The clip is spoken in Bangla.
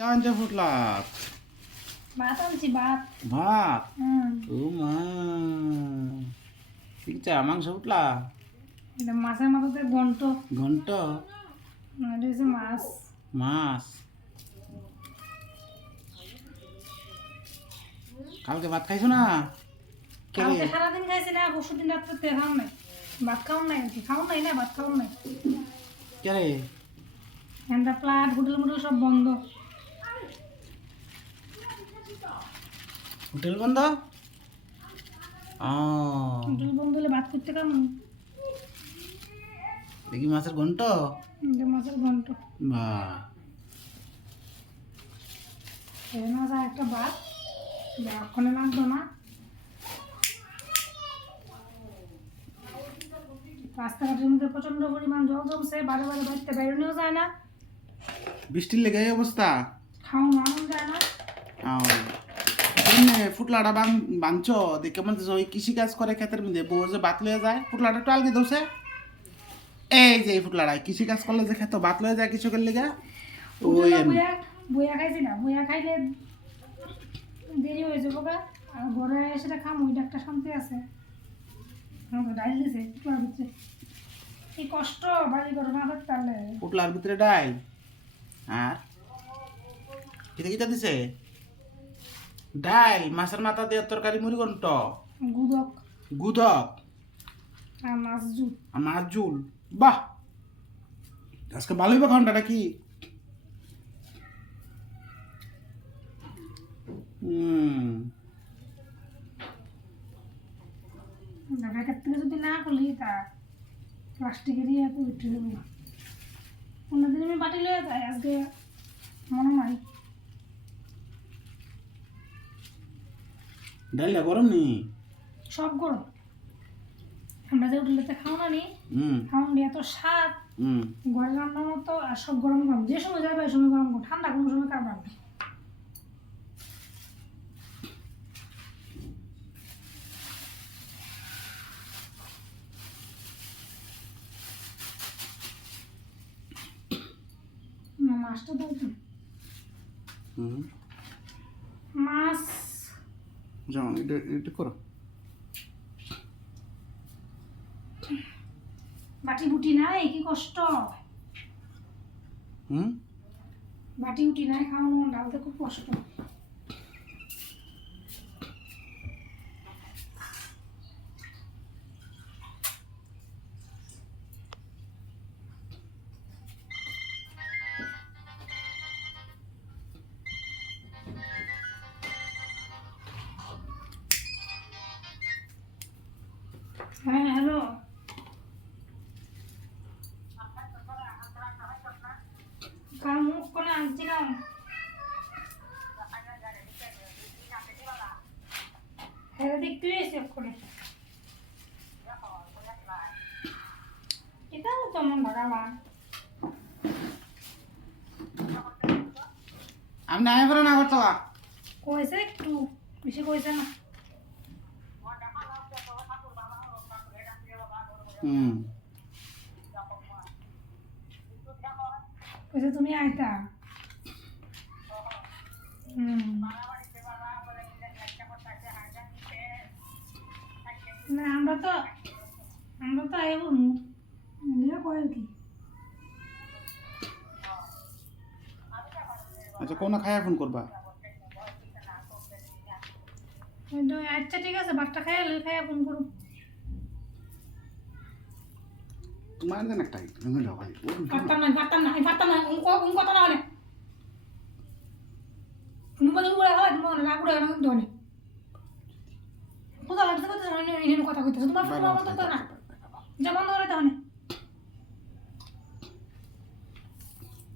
কাঞ্চা ফুটলাত ভাত আনছি ভাত। ভাত ও মা ঠিক চা মাংস ফুটলা এটা মাছের মাথাতে ঘন্ট, ঘন্ট এটা হচ্ছে মাছ। মাছ কালকে ভাত খাইছো না কে রে? কালকে সারাদিন খাইছি না, পরশু দিন রাত্রে খাওয়ান নাই, ভাত খাওয়ান নাই, আর কি খাওয়ান নাই না, ভাত খাওয়ান নাই। কে রে? হ্যান্ডা প্লাট হোটেল মোটেল সব বন্ধ। হোটেল বন্ধ? হোটেল বন্ধ হলে ভাত করতে কেমন? দেখি মাছের ঘন্ট এটা মাছের ঘন্ট, বাহ মাছ আর একটা ভাত, এক্ষণে লাগতো না। রাস্তাঘাটের মধ্যে প্রচন্ড পরিমাণ জল জমছে, বারে বারে বাড়িতে বেরোনোও যায় না, বৃষ্টির লেগে এই অবস্থা। খাওয়ানো আনন্দ যায় না। এমনি ফুটলাটা বাঞ্চ দেখে কেমন ওই কৃষি কাজ করে ক্ষেতের মধ্যে বউ যে বাত লয়ে যায় ফুটলাটা একটু আলগে দোষে এই যে এই ফুটলাটা কৃষি কাজ করলে যে খেত বাত লয়ে যায় কৃষকের লেগে ওই বইয়া খাইছি না, বইয়া খাইলে দেরি হয়ে যাবো গা, আর ঘরে এসে খামো, ওইটা একটা শান্তি আছে। আমাকে ডাইল দিছে ফুটলার ভিতরে, এই কষ্ট বাড়ি ঘরে না করতে পারলে। ফুটলার ভিতরে ডাই আর কিতা কিতা দিছে? ডাল মাছের মাথা দিয়ে তরকারি মুড়ি ঘন্ট গুদক গুদক আর মাছ জুট। আর মাছ ঝুল। বাহ আজকে ভালোই বা ঘন্টাটা কি ঢাকার থেকে যদি না করলি তা প্লাস্টিকেরই এত উঠে দেবো না। অন্যদিন আমি বাটি লয়ে যাই, আজকে মনে নাই। ডালটা গরম নি? সব গরম, আমরা যে হোটেলেতে খাও না নি, খাওয়ান এত স্বাদ, ঘরে রান্নার মতো, আর সব গরম গরম, যে সময় যাবে ওই সময় গরম গরম, ঠান্ডা কোনো সময় কারবার নেই। মাছটা দাও তো, মাছ যেমন এটা এটা করো বাটি বুটি নাই, কি কষ্ট। বাটি বুটি নাই, খাওয়ানো ডালতে খুব কষ্ট। হ্যাঁ হ্যালো, কার মুখ করে আনছিলাম, হ্যাঁ দেখতে এসে করে এটাও কেমন লাগালাম। আমি নাই করে না করতে কইছে একটু বেশি কইছে না। কইছে তুমি আইতা। না আমরা তো আইব না কয় কি। আচ্ছা কোন খায়া ফোন করবা? আচ্ছা ঠিক আছে, ভাতটা খাইয়া ফোন করুন। তোমার দেন একটা তুমি দাও ভাই পারতাম না কথা না মানে তুমি বলে উড়ে হয়, তুমি না উড়ে না কিন্তু অনেক কোথাও লাগতে কথা কইতেছো, তোমার ফোন বন্ধ তো না, যা বন্ধ করে তাহলে।